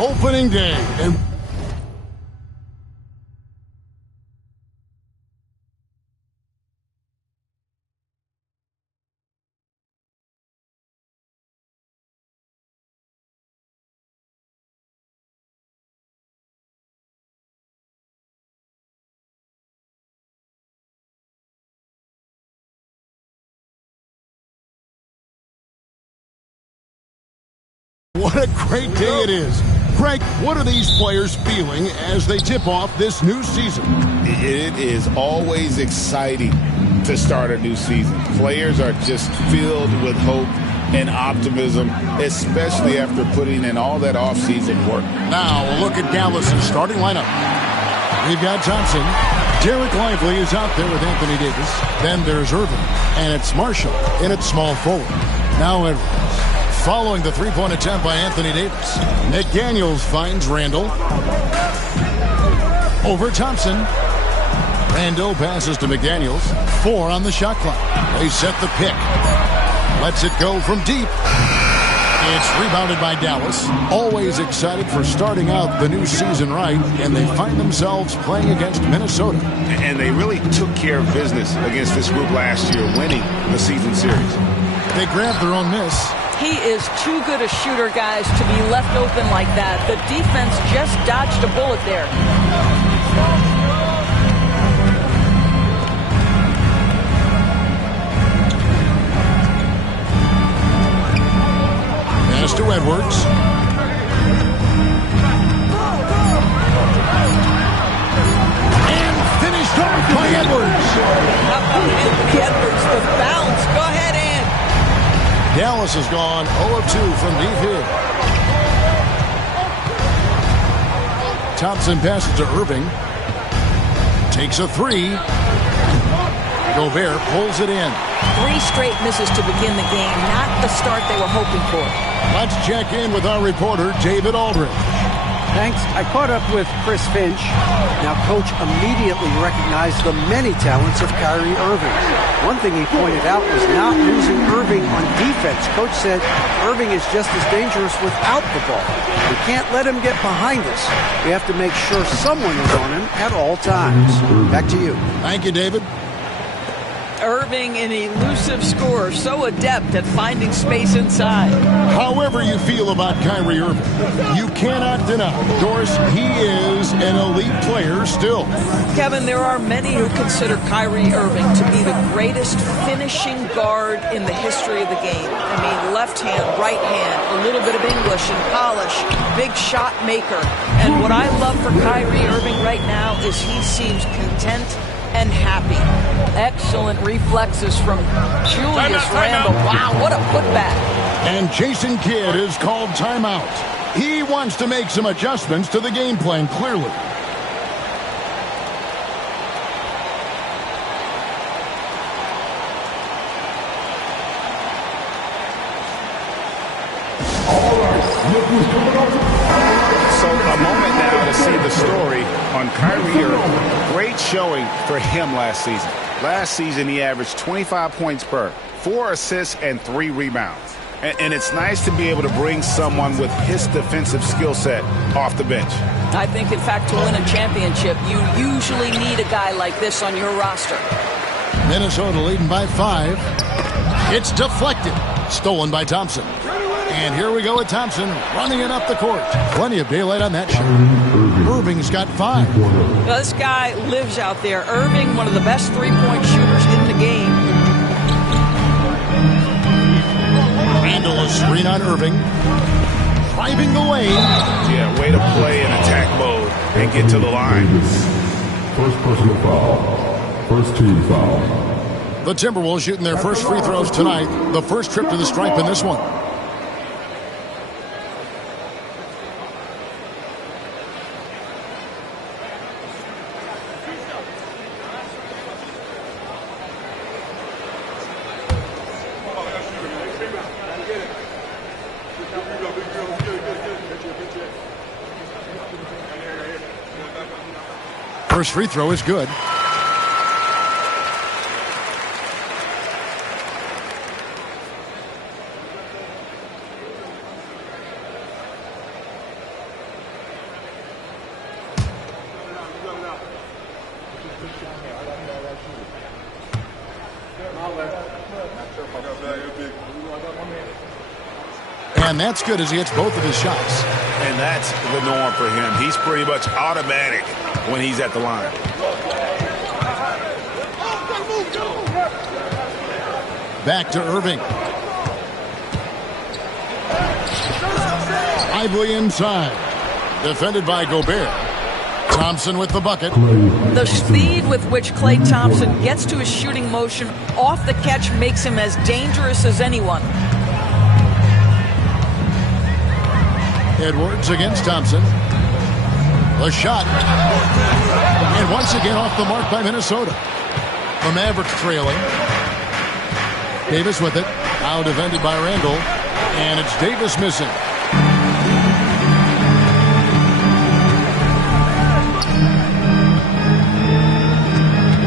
Opening day. And what a great day it is. Greg, what are these players feeling as they tip off this new season? It is always exciting to start a new season. Players are just filled with hope and optimism, especially after putting in all that offseason work. Now, a look at Dallas' starting lineup. We've got Thompson. Derek Lively is out there with Anthony Davis. Then there's Irving. And it's Marshall in at small forward. Now Edwards. Following the three-point attempt by Anthony Davis. McDaniels finds Randall. Over Thompson. Randall passes to McDaniels. 4 on the shot clock. They set the pick. Lets it go from deep. It's rebounded by Dallas. Always excited for starting out the new season right. And they find themselves playing against Minnesota. And they really took care of business against this group last year, winning the season series. They grabbed their own miss. He is too good a shooter, guys, to be left open like that. The defense just dodged a bullet there. Pass to Edwards. And finished off by Edwards. How about Anthony Edwards? The bounce. Go ahead, Ann. Dallas has gone 0 of 2 from deep here. Thompson passes to Irving. Takes a 3. Gobert pulls it in. 3 straight misses to begin the game. Not the start they were hoping for. Let's check in with our reporter, David Aldridge. Thanks. I caught up with Chris Finch. Now, Coach immediately recognized the many talents of Kyrie Irving. One thing he pointed out was not losing Irving on defense. Coach said Irving is just as dangerous without the ball. We can't let him get behind us. We have to make sure someone is on him at all times. Back to you. Thank you, David. Irving, an elusive scorer, so adept at finding space inside. However you feel about Kyrie Irving, you cannot deny, Doris, he is an elite player still. Kevin, there are many who consider Kyrie Irving to be the greatest finishing guard in the history of the game. I mean, left hand, right hand, a little bit of English and polish, big shot maker. And what I love for Kyrie Irving right now is he seems content and happy. Excellent reflexes from Julius Randle. Wow, what a putback. And Jason Kidd is called timeout. He wants to make some adjustments to the game plan, clearly. So a moment now to see the story on Kyrie Irving. Great showing for him last season. Last season he averaged 25 points per, 4 assists and 3 rebounds. And it's nice to be able to bring someone with his defensive skill set off the bench. I think, in fact, to win a championship, you usually need a guy like this on your roster. Minnesota leading by 5. It's deflected. Stolen by Thompson. And here we go with Thompson running it up the court. Plenty of daylight on that shot. Irving's got 5. Now, this guy lives out there. Irving, one of the best three-point shooters in the game. Randall is screen on Irving. Driving the lane. Yeah, way to play in attack mode and get to the line. First personal foul. First team foul. The Timberwolves shooting their first free throws tonight. The first trip to the stripe in this one. First free throw is good. And that's good as he hits both of his shots. And that's the norm for him. He's pretty much automatic when he's at the line. Back to Irving. Lively inside. Defended by Gobert. Thompson with the bucket. The speed with which Klay Thompson gets to his shooting motion off the catch makes him as dangerous as anyone. Edwards against Thompson. The shot. And once again off the mark by Minnesota. The Mavericks trailing. Davis with it. Now defended by Randall. And it's Davis missing.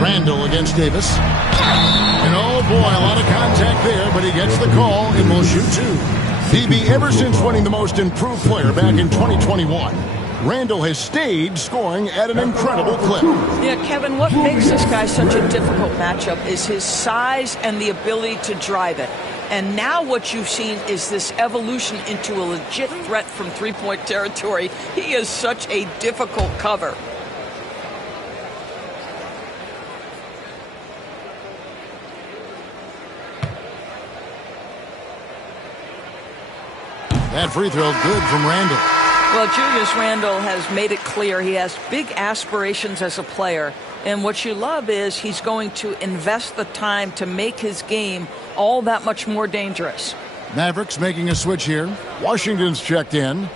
Randall against Davis. And oh boy, a lot of contact there, but he gets the call and will shoot two. PB, ever since winning the most improved player back in 2021, Randall has stayed scoring at an incredible clip. Yeah, Kevin, what makes this guy such a difficult matchup is his size and the ability to drive it. And now what you've seen is this evolution into a legit threat from three-point territory. He is such a difficult cover. That free throw good from Randall. Well, Julius Randle has made it clear he has big aspirations as a player. And what you love is he's going to invest the time to make his game all that much more dangerous. Mavericks making a switch here. Washington's checked in.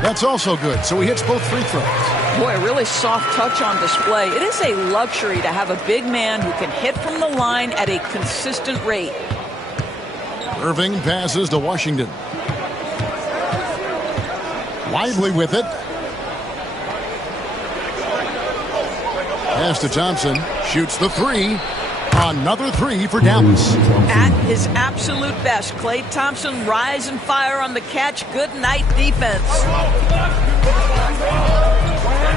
That's also good, so he hits both free throws. Boy, a really soft touch on display. It is a luxury to have a big man who can hit from the line at a consistent rate. Irving passes to Washington. Lively with it. Pass to Thompson. Shoots the three. Another three for Dallas. At his absolute best, Klay Thompson rise and fire on the catch. Good night defense.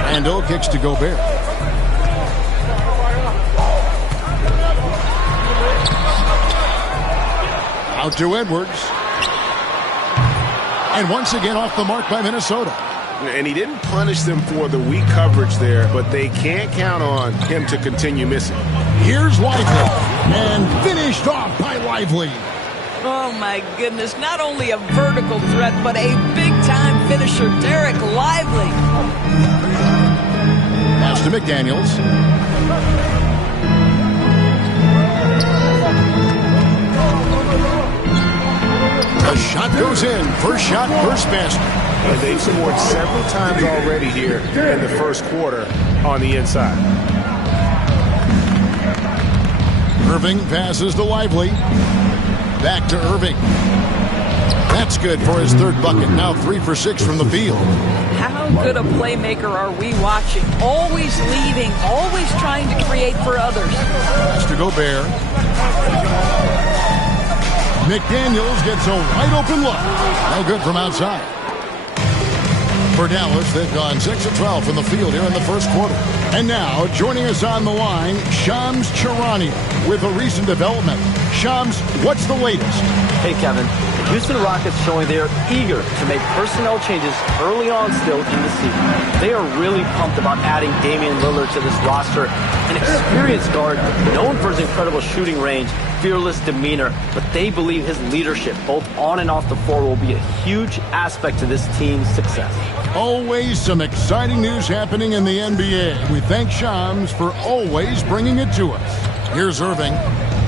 Randall kicks to Gobert. Out to Edwards. And once again off the mark by Minnesota. And he didn't punish them for the weak coverage there, but they can't count on him to continue missing. Here's Lively. And finished off by Lively. Oh, my goodness. Not only a vertical threat, but a big-time finisher. Derek Lively. Pass to McDaniels. The shot goes in. First shot, first basket. And they've scored several times already here in the first quarter on the inside. Irving passes to Lively. Back to Irving. That's good for his third bucket. Now 3 for 6 from the field. How good a playmaker are we watching? Always leading, always trying to create for others. Pass to Gobert. McDaniels gets a wide open look. No good from outside. For Dallas, they've gone 6 of 12 from the field here in the first quarter. And now, joining us on the line, Shams Charania with a recent development. Shams, what's the latest? Hey, Kevin. The Houston Rockets showing they are eager to make personnel changes early on still in the season. They are really pumped about adding Damian Lillard to this roster, an experienced guard known for his incredible shooting range, fearless demeanor, but they believe his leadership, both on and off the floor, will be a huge aspect to this team's success. Always some exciting news happening in the NBA. We thank Shams for always bringing it to us. Here's Irving.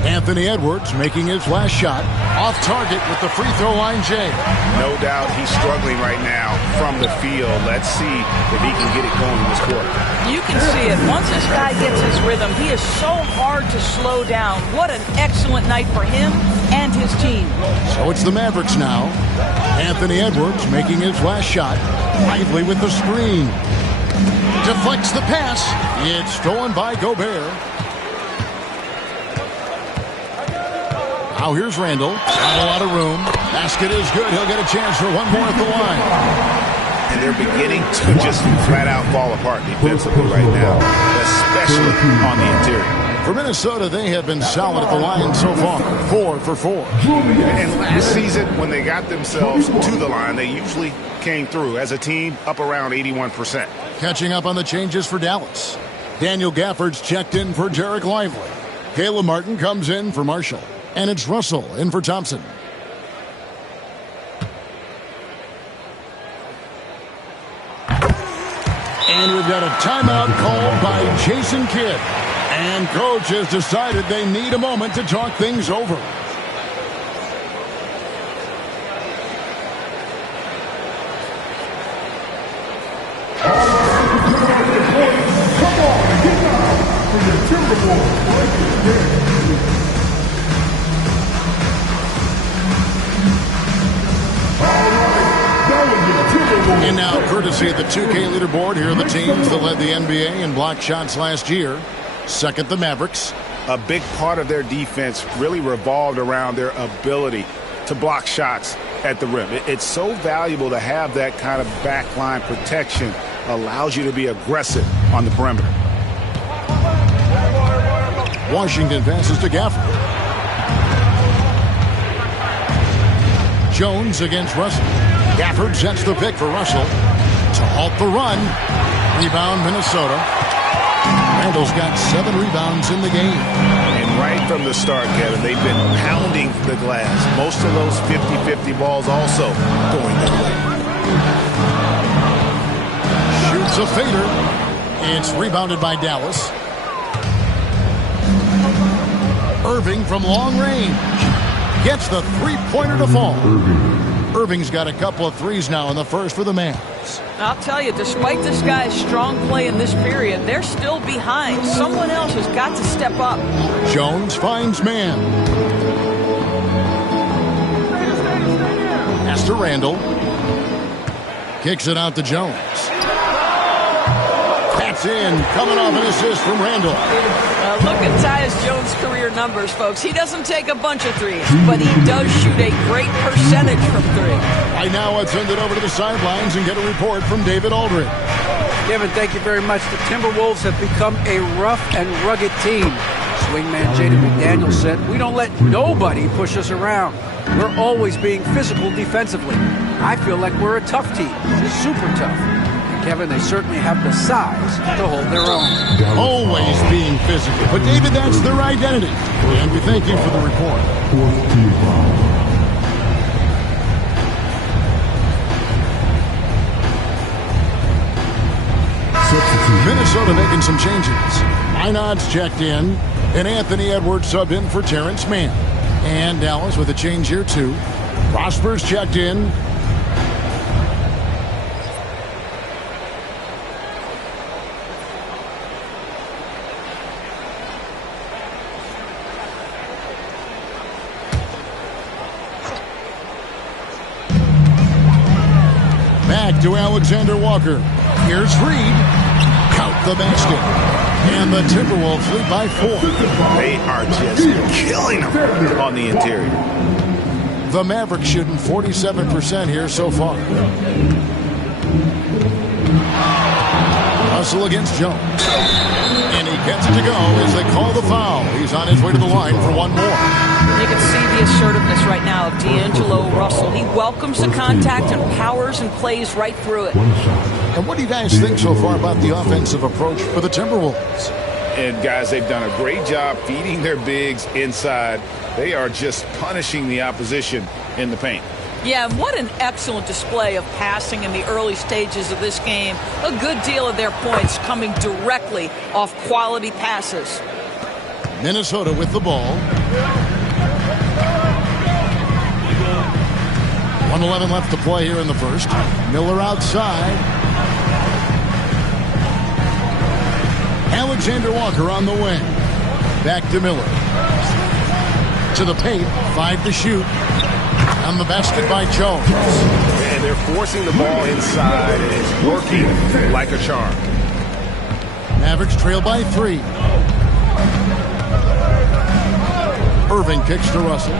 Anthony Edwards making his last shot. Off target with the free throw line, Jay. No doubt he's struggling right now from the field. Let's see if he can get it going in this quarter. You can see it. Once this guy gets his rhythm, he is so hard to slow down. What an excellent night for him and his team. So it's the Mavericks now. Anthony Edwards making his last shot. Lively with the screen. Deflects the pass. It's stolen by Gobert. Now here's Randall. Not a lot of room. Basket is good. He'll get a chance for one more at the line. and they're beginning to just flat out fall apart defensively right now, especially on the interior. For Minnesota, they have been solid at the line so far, 4 for 4. And last season, when they got themselves to the line, they usually came through as a team up around 81%. Catching up on the changes for Dallas. Daniel Gafford's checked in for Jarek Lively. Caleb Martin comes in for Marshall. And it's Russell in for Thompson. And we've got a timeout called by Jason Kidd. And coach has decided they need a moment to talk things over. And now, courtesy of the 2K leaderboard, here are the teams that led the NBA in block shots last year. Second, the Mavericks. A big part of their defense really revolved around their ability to block shots at the rim. It's so valuable to have that kind of backline protection. Allows you to be aggressive on the perimeter. Washington passes to Gafford. Jones against Russell. Gafford sets the pick for Russell to halt the run. Rebound, Minnesota. Randall's got 7 rebounds in the game. And right from the start, Kevin, they've been pounding the glass. Most of those 50-50 balls also going their way. Shoots a fader. It's rebounded by Dallas. Irving from long range. Gets the three-pointer to fall. Irving's got a couple of threes now in the first for the Mavs. I'll tell you, despite this guy's strong play in this period, they're still behind. Someone else has got to step up. Jones finds man. Pass to Randall. Kicks it out to Jones. That's in. Coming off an assist from Randall. Look at Tyus Jones' career numbers, folks. He doesn't take a bunch of threes, but he does shoot a great percentage from 3. Right now, let's send it over to the sidelines and get a report from David Aldridge. Kevin, thank you very much. The Timberwolves have become a rough and rugged team. Swingman Jaden McDaniel said, "We don't let nobody push us around. We're always being physical defensively. I feel like we're a tough team, super tough." Kevin, they certainly have the size to hold their own. Always being physical. But, David, that's their identity. And we thank you for the report. Minnesota making some changes. Einod's checked in, and Anthony Edwards subbed in for Terrence Mann. And Dallas with a change here, too. Prosper's checked in. Back to Alexander Walker. Here's Reed. Count the basket. And the Timberwolves lead by 4. They are just killing them on the interior. The Mavericks shooting 47% here so far. Russell against Jones. And he gets it to go as they call the foul. He's on his way to the line for one more. You can see the assertiveness right now of D'Angelo Russell. He welcomes the contact and powers and plays right through it. And what do you guys think so far about the offensive approach for the Timberwolves? And, guys, they've done a great job feeding their bigs inside. They are just punishing the opposition in the paint. Yeah, what an excellent display of passing in the early stages of this game. A good deal of their points coming directly off quality passes. Minnesota with the ball. 1:11 left to play here in the first. Miller outside. Alexander Walker on the wing. Back to Miller. To the paint. 5 to shoot. On the basket by Jones. And they're forcing the ball inside, and it's working like a charm. Mavericks trail by 3. Irving kicks to Russell.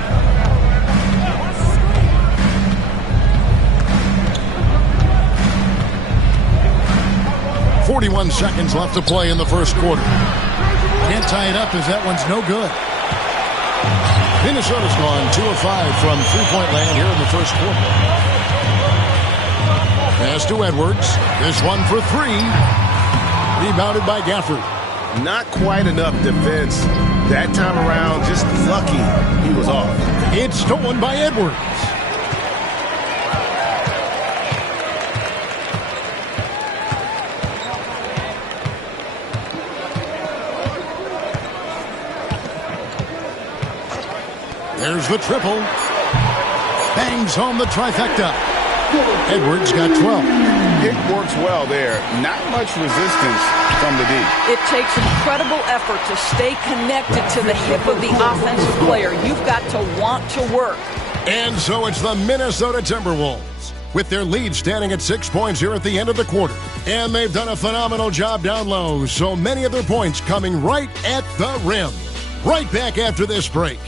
41 seconds left to play in the first quarter. Can't tie it up as that one's no good. Minnesota's gone 2 of 5 from three-point land here in the first quarter. Pass to Edwards. This one for three. Rebounded by Gafford. Not quite enough defense that time around. Just lucky he was off. It's stolen by Edwards. There's the triple. Bangs home the trifecta. Edwards got 12. It works well there. Not much resistance from the D. It takes incredible effort to stay connected to the hip of the offensive player. You've got to want to work. And so it's the Minnesota Timberwolves with their lead standing at 6 points here at the end of the quarter. And they've done a phenomenal job down low, so many of their points coming right at the rim. Right back after this break.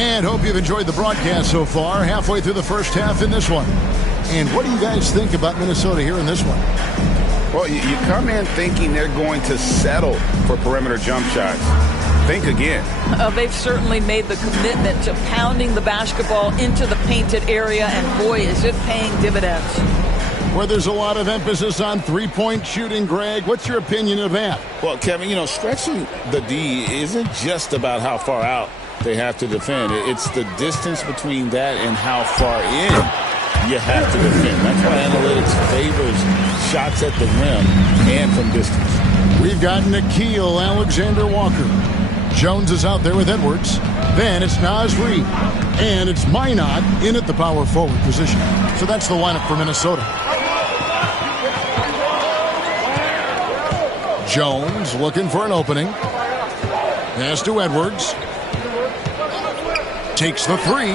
And hope you've enjoyed the broadcast so far. Halfway through the first half in this one. And what do you guys think about Minnesota here in this one? Well, you come in thinking they're going to settle for perimeter jump shots. Think again. They've certainly made the commitment to pounding the basketball into the painted area, and boy, is it paying dividends. Where there's a lot of emphasis on three-point shooting, Greg. What's your opinion of that? Well, Kevin, stretching the D isn't just about how far out they have to defend. It's the distance between that and how far in you have to defend. That's why analytics favors shots at the rim and from distance. We've got Nickeil Alexander-Walker. Jones is out there with Edwards. Then it's Naz Reid. And it's Minot in at the power forward position. So that's the lineup for Minnesota. Jones looking for an opening. Pass to Edwards. Takes the three.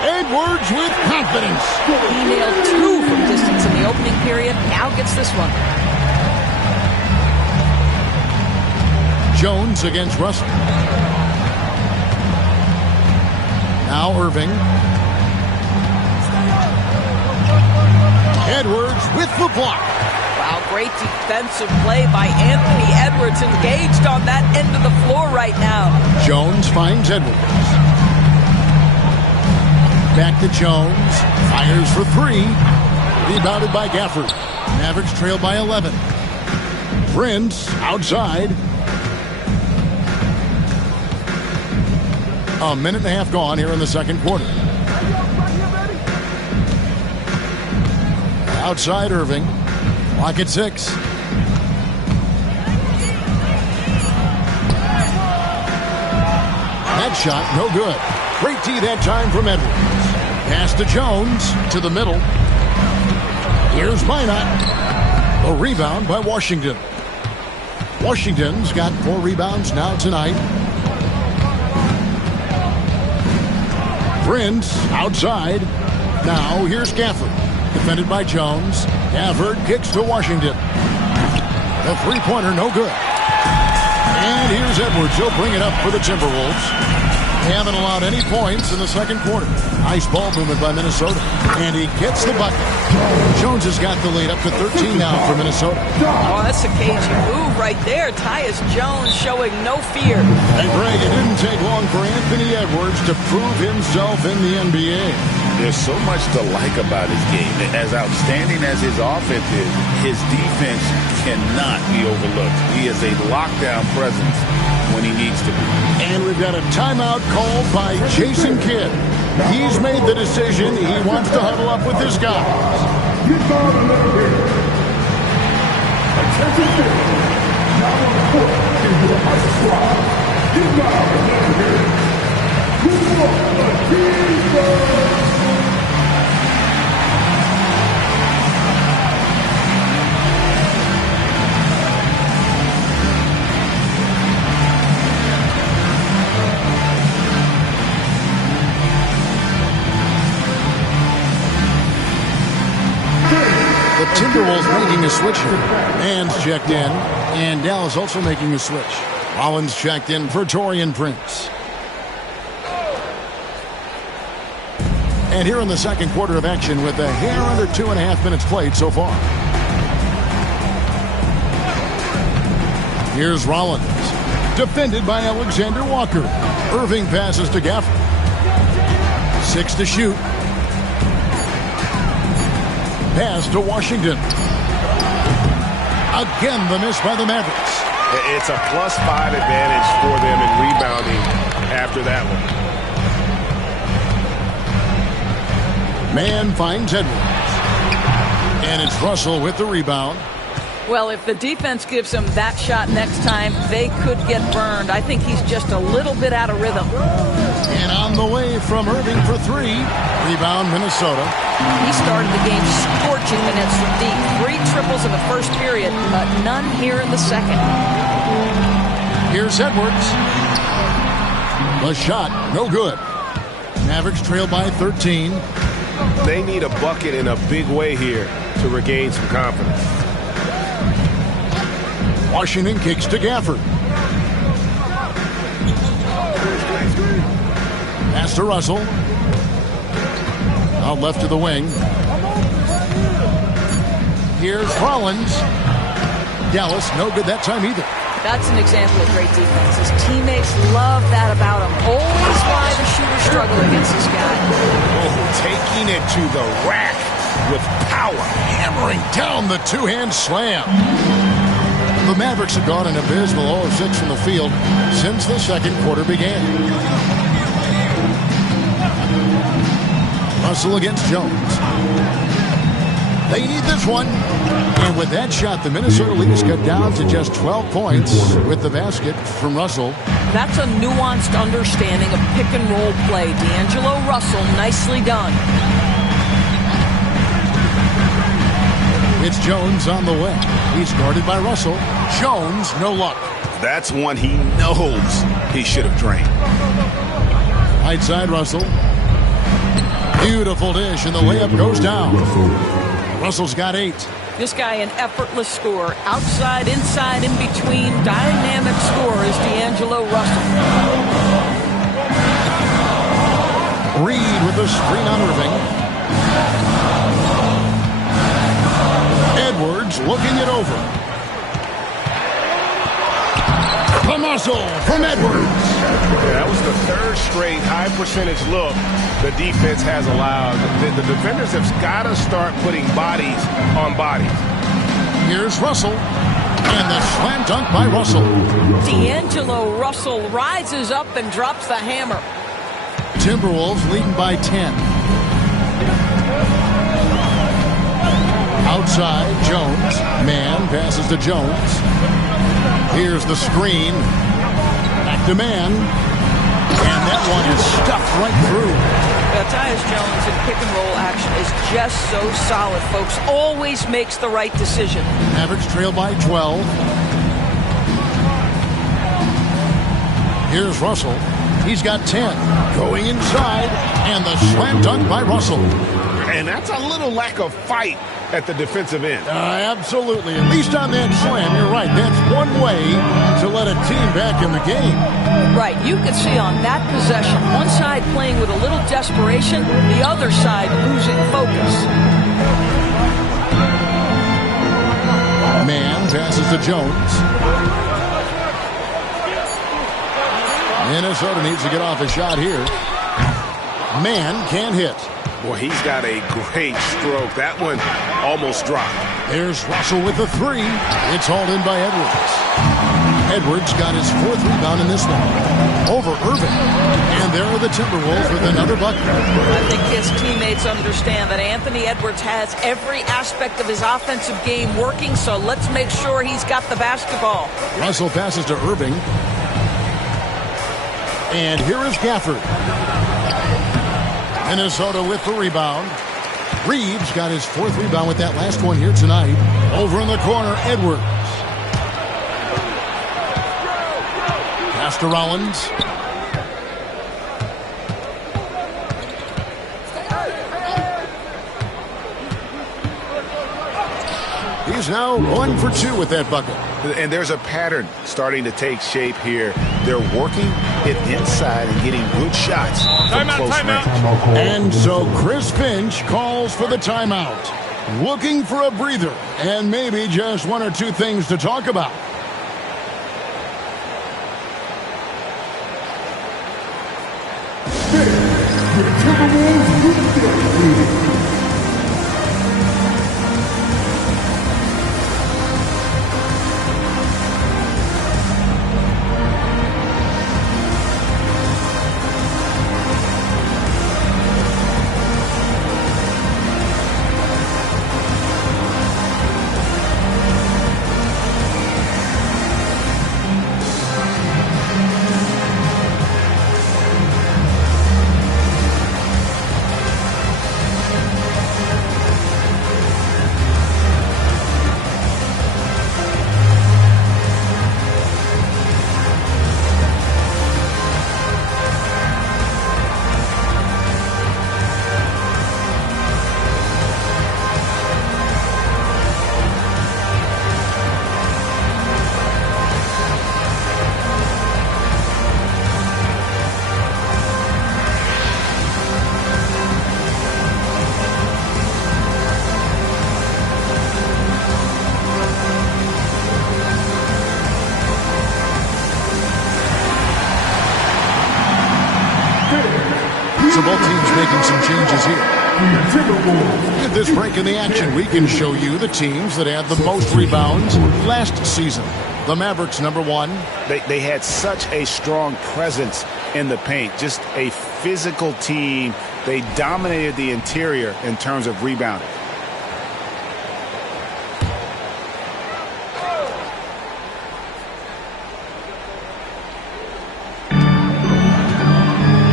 Edwards with confidence. He nailed 2 from distance in the opening period. Now gets this one. Jones against Russell. Now Irving. Edwards with the block. Wow, great defensive play by Anthony Edwards, engaged on that end of the floor right now. Jones finds Edwards. Back to Jones. Fires for three. Rebounded by Gafford. Mavericks trail by 11. Prince outside. A minute and a half gone here in the second quarter. Outside Irving. Clock at 6. That shot, no good. Great D that time from Edwards. Pass to Jones, to the middle. Here's Minot. A rebound by Washington. Washington's got 4 rebounds now tonight. Prince outside. Now here's Gafford. Defended by Jones. Gafford kicks to Washington. The three-pointer, no good. And here's Edwards. He'll bring it up for the Timberwolves. They haven't allowed any points in the second quarter. Nice ball movement by Minnesota. And he gets the bucket. Jones has got the lead up to 13 now for Minnesota. Oh, that's a cagey move right there. Tyus Jones showing no fear. And Greg, it didn't take long for Anthony Edwards to prove himself in the NBA. There's so much to like about his game. As outstanding as his offense is, his defense cannot be overlooked. He is a lockdown presence when he needs to be. And we've got a timeout called by Jason Kidd. He's made the decision. He wants to huddle up with his guys. Timberwolves making a switch here. Man's checked in, and Dallas also making a switch. Rollins checked in for Taurean Prince. And here in the second quarter of action with a hair under 2.5 minutes played so far. Here's Rollins. Defended by Alexander Walker. Irving passes to Gafford. 6 to shoot. Pass to Washington. Again, the miss by the Mavericks. It's a +5 advantage for them in rebounding after that one. Man finds Edwards. And it's Russell with the rebound. Well, if the defense gives him that shot next time, they could get burned. I think he's just a little bit out of rhythm. And on the way from Irving for 3. Rebound, Minnesota. He started the game scorching minutes from deep. 3 triples in the first period, but none here in the second. Here's Edwards. The shot, no good. Mavericks trail by 13. They need a bucket in a big way here to regain some confidence. Washington kicks to Gafford. Pass to Russell. Out left to the wing. Here's Rollins. Dallas, no good that time either. That's an example of great defense. His teammates love that about him. Always why the shooters struggle against this guy. Oh, taking it to the rack with power. Hammering down the two-hand slam. The Mavericks have gone an abysmal 0 of 6 from the field since the second quarter began. Russell against Jones. They need this one. And with that shot, the Minnesota leaders cut down to just 12 points with the basket from Russell. That's a nuanced understanding of pick-and-roll play. D'Angelo Russell, nicely done. It's Jones on the way. He's guarded by Russell. Jones, no luck. That's one he knows he should have drained. Right side, Russell. Beautiful dish, and the layup goes down. Russell's got 8. This guy an effortless scorer. Outside, inside, in between. Dynamic scorer is D'Angelo Russell. Reed with the screen on Irving. Edwards looking it over. The muscle from Edwards. That was the 3rd straight high-percentage look the defense has allowed. The defenders have got to start putting bodies on bodies. Here's Russell. And the slam dunk by Russell. D'Angelo Russell rises up and drops the hammer. Timberwolves leading by 10. Outside, Jones. Man passes to Jones. Here's the screen. Back to Man. And that one is stuffed right through. Tyus Jones in pick-and-roll action is just so solid, folks. Always makes the right decision. Mavericks trail by 12. Here's Russell. He's got 10. Going inside. And the slam dunk by Russell. And that's a little lack of fight at the defensive end. Absolutely. At least on that slam, you're right. That's one way to let a team back in the game. Right. You could see on that possession, one side playing with a little desperation, the other side losing focus. Man passes to Jones. Minnesota needs to get off a shot here. Man can't hit. Boy, he's got a great stroke. That one almost dropped. There's Russell with the 3. It's hauled in by Edwards. Edwards got his 4th rebound in this one. Over Irving. And there are the Timberwolves with another bucket. I think his teammates understand that Anthony Edwards has every aspect of his offensive game working, so let's make sure he's got the basketball. Russell passes to Irving. And here is Gafford. Minnesota with the rebound. Reeves got his 4th rebound with that last one here tonight. Over in the corner, Edwards. Pass to Rollins. He's now 1 for 2 with that bucket. And there's a pattern starting to take shape here. They're working it inside and getting good shots from close range. And so Chris Finch calls for the timeout. Looking for a breather and maybe just 1 or 2 things to talk about. So both teams making some changes here. At this break in the action, we can show you the teams that had the most rebounds last season. The Mavericks, number 1. They had such a strong presence in the paint. Just a physical team. They dominated the interior in terms of rebounding.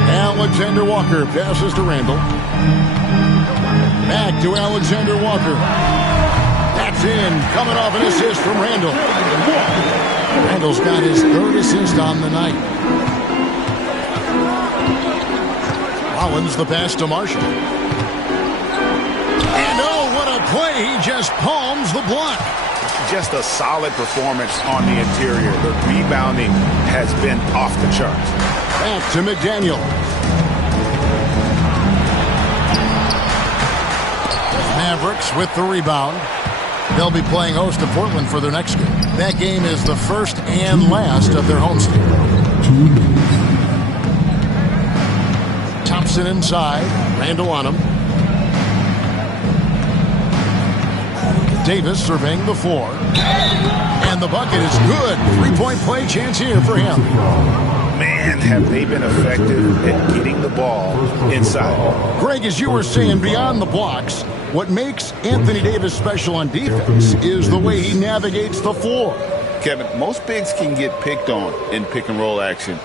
Alexander Walker passes to Randall. Back to Alexander Walker. That's in. Coming off an assist from Randall. Randall's got his 3rd assist on the night. Rollins the pass to Marshall. And oh, what a play. He just palms the block. Just a solid performance on the interior. The rebounding has been off the charts. Back to McDaniel. Mavericks with the rebound. They'll be playing host to Portland for their next game. That game is the first and last of their homestand. Thompson inside. Randall on him. Davis surveying the floor. And the bucket is good. 3-point play chance here for him. Man, have they been effective at getting the ball inside. Greg, as you were saying, beyond the blocks, what makes Anthony Davis special on defense is the way he navigates the floor. Kevin, most bigs can get picked on in pick-and-roll action.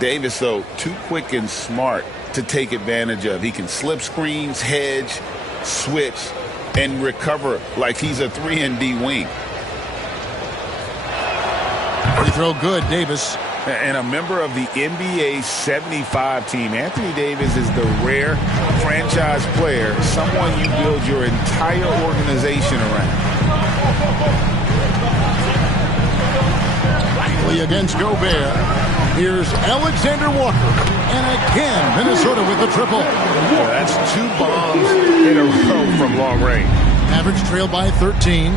Davis, though, too quick and smart to take advantage of. He can slip screens, hedge, switch, and recover like he's a 3-and-D wing. Free throw good, Davis. And a member of the NBA 75 team. Anthony Davis is the rare franchise player, someone you build your entire organization around. Riley against Gobert. Here's Alexander Walker. And again, Minnesota with the triple. Well, that's 2 bombs in a row from long range. Mavericks trail by 13.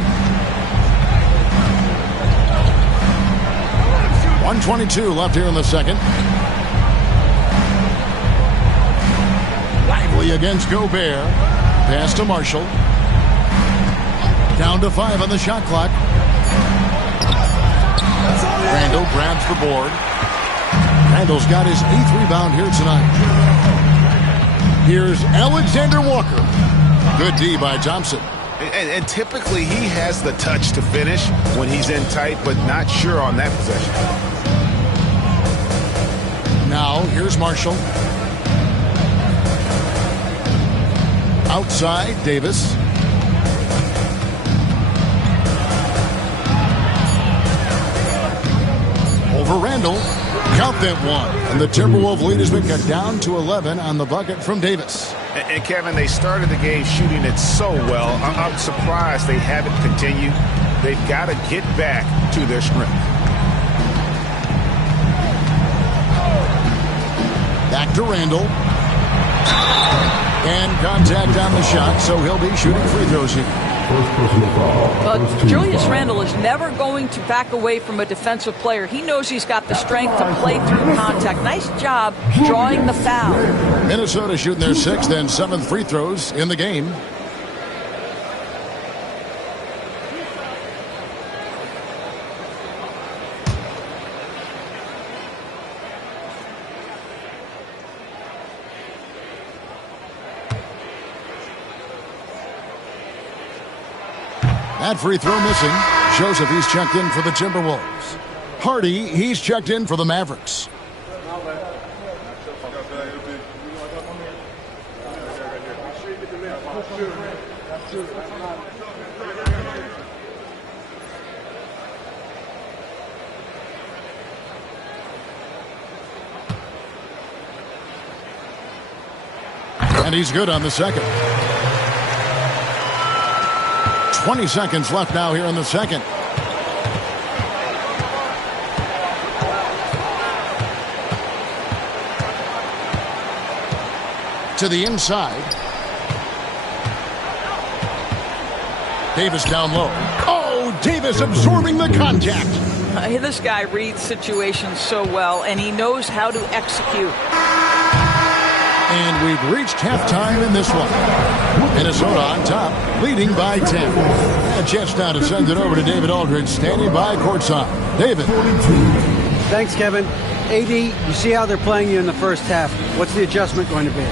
1:22 left here in the second. Lively against Gobert. Pass to Marshall. Down to 5 on the shot clock. Randall grabs the board. Randall's got his 8th rebound here tonight. Here's Alexander Walker. Good D by Thompson. And typically he has the touch to finish when he's in tight, but not sure on that possession. Now, here's Marshall. Outside, Davis. Over Randall. Count that one. And the Timberwolves lead has been cut down to 11 on the bucket from Davis. And Kevin, they started the game shooting it so well. I'm surprised they haven't continued. They've got to get back to their strength. Back to Randall. And contact on the shot, so he'll be shooting free throws here. Julius Randle is never going to back away from a defensive player. He knows he's got the strength to play through contact. Nice job drawing the foul. Minnesota shooting their 6th and 7th free throws in the game. That free throw missing. Joseph, he's checked in for the Timberwolves. Hardy, he's checked in for the Mavericks. And he's good on the second. 20 seconds left now here in the second. To the inside. Davis down low. Oh, Davis absorbing the contact. This guy reads situations so well, and he knows how to execute. And we've reached halftime in this one. Minnesota on top, leading by 10. A chance now to send it over to David Aldridge, standing by courtside. David. Thanks, Kevin. AD, you see how they're playing you in the first half. What's the adjustment going to be?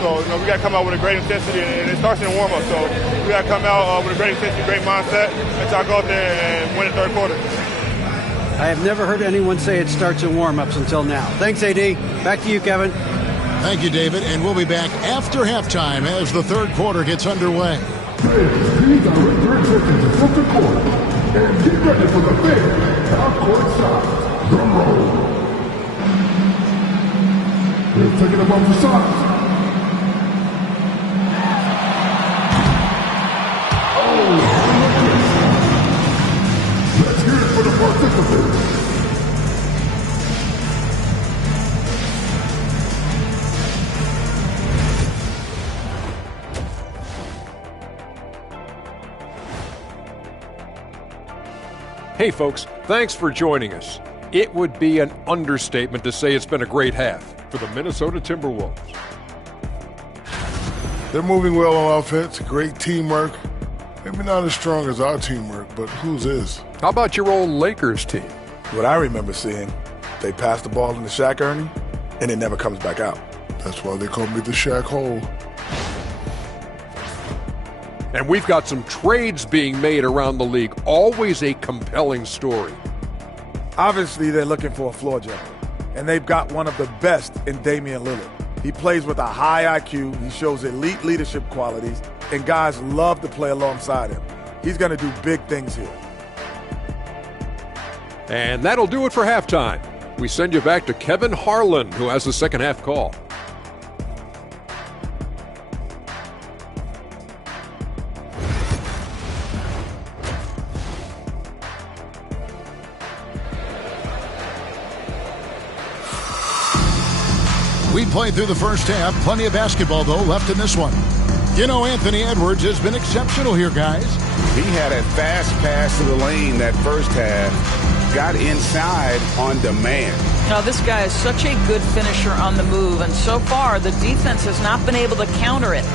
So, we got to come out with a great intensity, and it starts in the warm-up. So, we got to come out with a great intensity, great mindset, and try to go out there and win the third quarter. I have never heard anyone say it starts in warm-ups until now. Thanks, AD. Back to you, Kevin. Thank you, David. And we'll be back after halftime as the third quarter gets underway. These are return seconds of the court. And get ready for the big half-court shot. Drum roll. They're taking them off the shots. Let's hear it for the participants. Hey folks, thanks for joining us. It would be an understatement to say it's been a great half for the Minnesota Timberwolves. They're moving well on offense, great teamwork. Maybe not as strong as our teamwork, but whose is? How about your old Lakers team? What I remember seeing, they pass the ball into Shaq Ernie, and it never comes back out. That's why they call me the Shaq Hole. And we've got some trades being made around the league. Always a compelling story. Obviously, they're looking for a floor general, and they've got one of the best in Damian Lillard. He plays with a high IQ, he shows elite leadership qualities, and guys love to play alongside him. He's going to do big things here. And that'll do it for halftime. We send you back to Kevin Harlan, who has the second half call. We played through the first half. Plenty of basketball, though, left in this one. You know, Anthony Edwards has been exceptional here, guys. He had a fast pass to the lane that first half. Got inside on demand. Now, this guy is such a good finisher on the move, and so far the defense has not been able to counter it.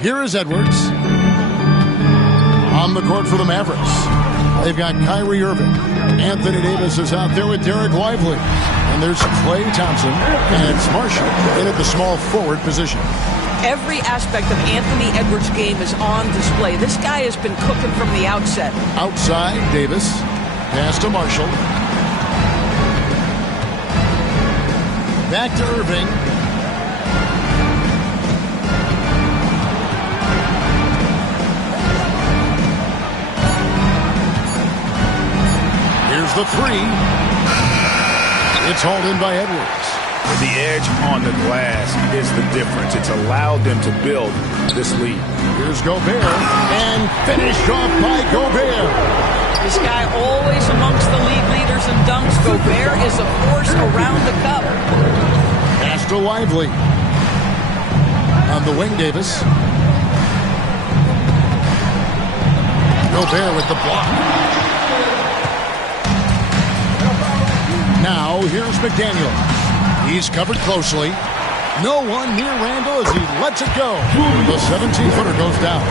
Here is Edwards on the court for the Mavericks. They've got Kyrie Irving. Anthony Davis is out there with Derek Lively. And there's Klay Thompson. And it's Marshall in at the small forward position. Every aspect of Anthony Edwards' game is on display. This guy has been cooking from the outset. Outside, Davis. Pass to Marshall. Back to Irving. Here's the three. It's hauled in by Edwards. The edge on the glass is the difference. It's allowed them to build this lead. Here's Gobert. And finished off by Gobert. This guy always amongst the league leaders in dunks. Gobert is a force around the cup. Pass to Lively. On the wing, Davis. Gobert with the block. Now, here's McDaniel. He's covered closely. No one near Randall as he lets it go. The 17-footer goes down.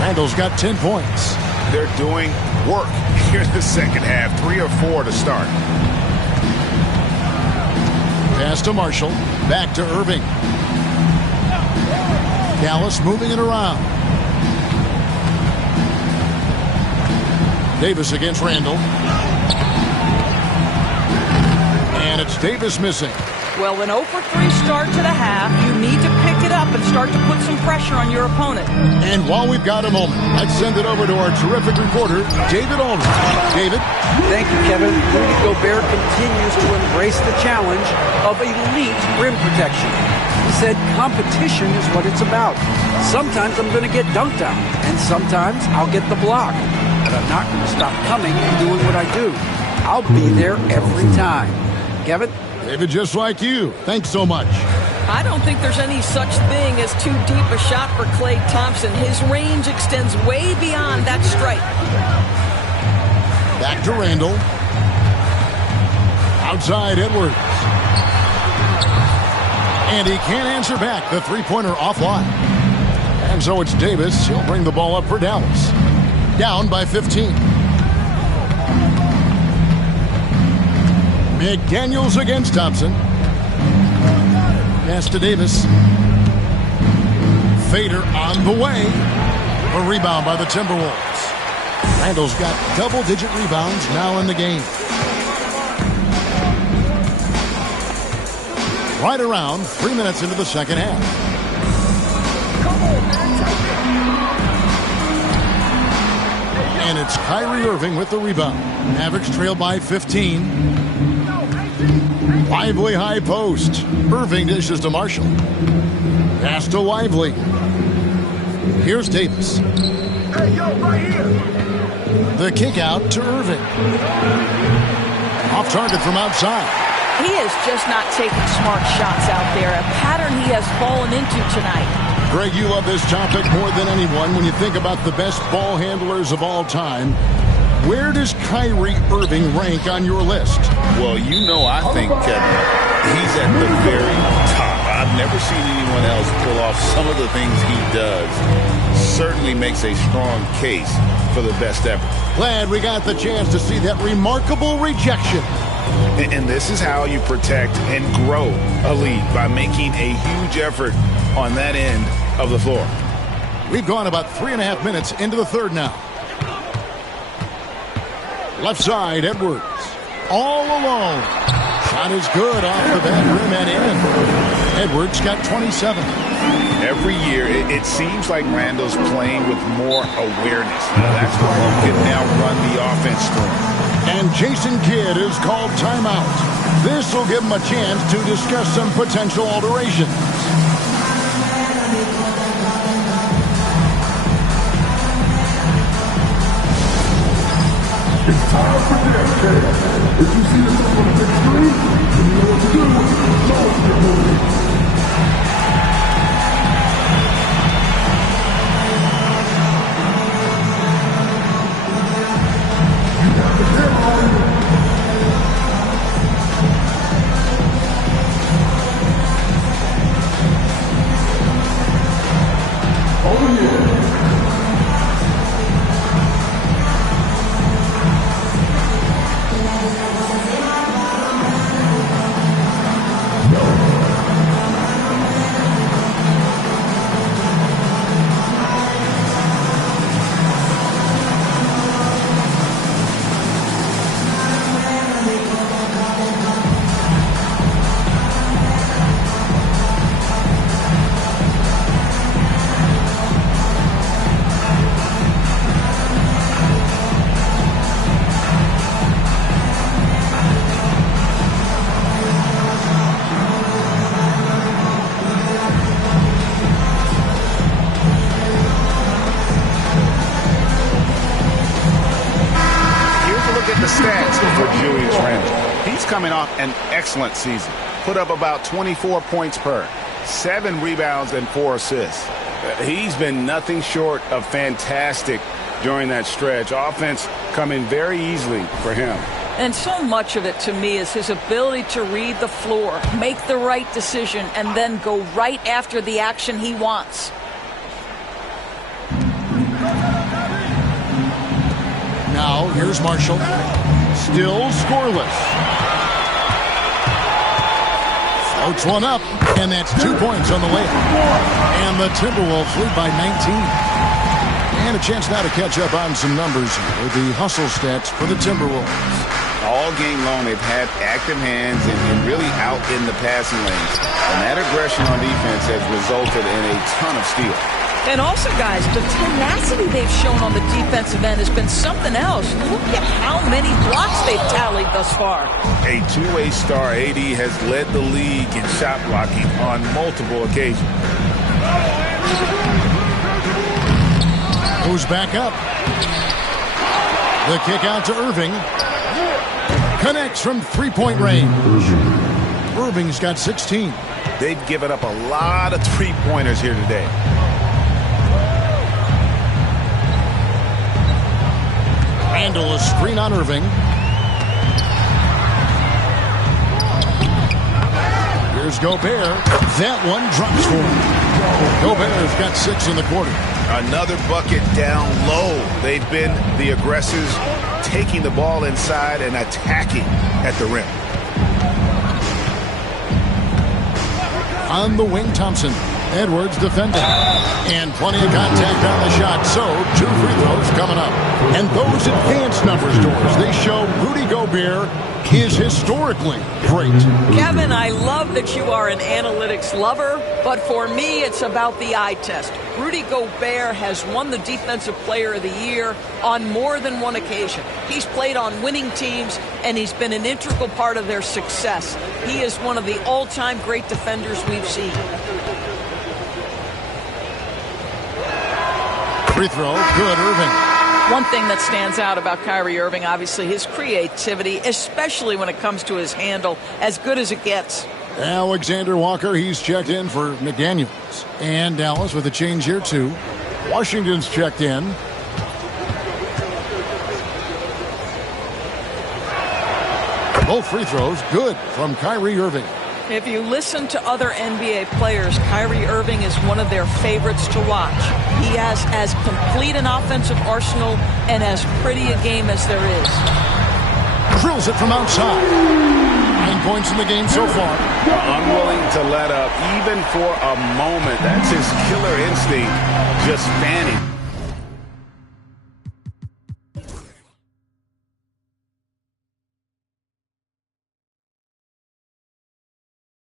Randall's got 10 points. They're doing work here in the second half. 3 or 4 to start. Pass to Marshall. Back to Irving. Dallas moving it around. Davis against Randall. And it's Davis missing. Well, an 0 for 3 start to the half. You need to pick it up and start to put some pressure on your opponent. And while we've got a moment, let's send it over to our terrific reporter, David Aldridge. David? Thank you, Kevin. Rudy Gobert continues to embrace the challenge of elite rim protection. He said competition is what it's about. Sometimes I'm going to get dunked on, and sometimes I'll get the block. But I'm not going to stop coming and doing what I do. I'll be there every time. Kevin? David, just like you. Thanks so much. I don't think there's any such thing as too deep a shot for Klay Thompson. His range extends way beyond that stripe. Back to Randall. Outside Edwards. And he can't answer back. The three-pointer offline. And so it's Davis. He'll bring the ball up for Dallas. Down by 15. McDaniels against Thompson. Pass to Davis. Fader on the way. A rebound by the Timberwolves. Randall's got double-digit rebounds now in the game. Right around 3 minutes into the second half. And it's Kyrie Irving with the rebound. Mavericks trail by 15. Lively high post. Irving dishes to Marshall. Pass to Lively. Here's Davis. Hey, yo, right here. The kick out to Irving. Off target from outside. He is just not taking smart shots out there. A pattern he has fallen into tonight. Greg, you love this topic more than anyone when you think about the best ball handlers of all time. Where does Kyrie Irving rank on your list? Well, you know, I think he's at the very top. I've never seen anyone else pull off some of the things he does. Certainly makes a strong case for the best ever. Glad we got the chance to see that remarkable rejection. And this is how you protect and grow a lead, by making a huge effort on that end of the floor. We've gone about 3.5 minutes into the third now. Left side, Edwards. All alone. Shot is good off the back rim and in. Edwards got 27. Every year, it seems like Randall's playing with more awareness. That's the one who can now run the offense through him. And Jason Kidd is called timeout. This will give him a chance to discuss some potential alterations. It's time for this, kid. If you see yourself on the big screen, then you know what to do. Now let's get moving. You have the camera on you. Over here. coming off an excellent season. Put up about 24 points per, 7 rebounds and 4 assists. He's been nothing short of fantastic during that stretch. Offense coming very easily for him. And so much of it to me is his ability to read the floor, make the right decision, and then go right after the action he wants. Now, here's Marshall. Still scoreless. Floats one up, and that's 2 points on the layup. And the Timberwolves lead by 19. And a chance now to catch up on some numbers here. The hustle stats for the Timberwolves. All game long, they've had active hands and really out in the passing lanes. And that aggression on defense has resulted in a ton of steals. And also, guys, the tenacity they've shown on the defensive end has been something else. Look at how many blocks they've tallied thus far. A two-way star, AD has led the league in shot blocking on multiple occasions. Goes back up. The kick out to Irving. Connects from three-point range. Irving's got 16. They've given up a lot of three-pointers here today. Randall, a screen on Irving. Here's Gobert. That one drops for him. Gobert's got 6 in the quarter. Another bucket down low. They've been the aggressors, taking the ball inside and attacking at the rim. On the wing, Thompson. Edwards defending. And plenty of contact on the shot. So, 2 free throws coming up. And those advanced numbers, Doors, they show Rudy Gobert is historically great. Kevin, I love that you are an analytics lover, but for me, it's about the eye test. Rudy Gobert has won the Defensive Player of the Year on more than one occasion. He's played on winning teams, and he's been an integral part of their success. He is one of the all-time great defenders we've seen. Free throw, good, Irving. One thing that stands out about Kyrie Irving, obviously, his creativity, especially when it comes to his handle, as good as it gets. Alexander Walker, he's checked in for McDaniels. And Dallas with a change here, too. Washington's checked in. Both free throws, good from Kyrie Irving. If you listen to other NBA players, Kyrie Irving is one of their favorites to watch. He has as complete an offensive arsenal and as pretty a game as there is. Drills it from outside. 9 points in the game so far. Unwilling to let up even for a moment. That's his killer instinct, just fanning.